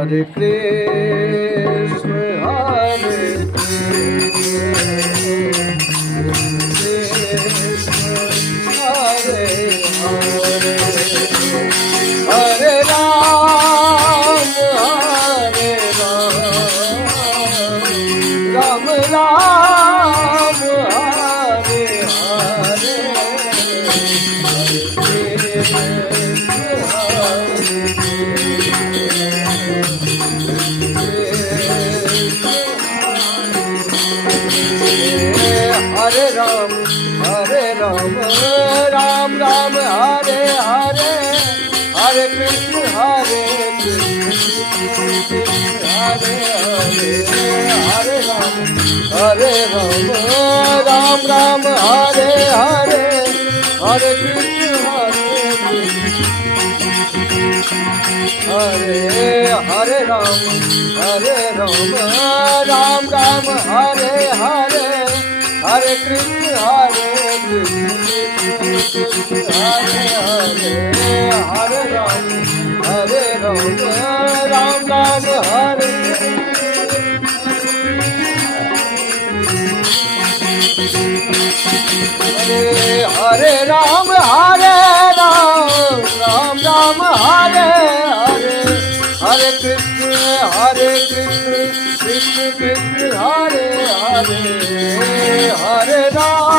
Hare Krishna, Hare Krishna, Hare Hare, Hare Ram, Hare Ram, Ram Ram, Hare Hare, Hare Ram, Hare Ram, Ram Ram, Hare Hare, Hare Krishna, Hare Krishna, Hare Hare, Hare Ram, Hare Ram, Ram Ram, Hare Hare, Hare Krishna, Hare Krishna, Hare Ram, Hare Ram, Ram Ram, Hare Hare, Hare Krishna, Hare Krishna, Hare Hare, Hare Ram, Hare Ram, Ram Ram, Hare Hare Ram, Hare Ram, Ram Ram, Hare Hare, Hare Krishna, Krishna Krishna, Hare Hare, Hare Ram.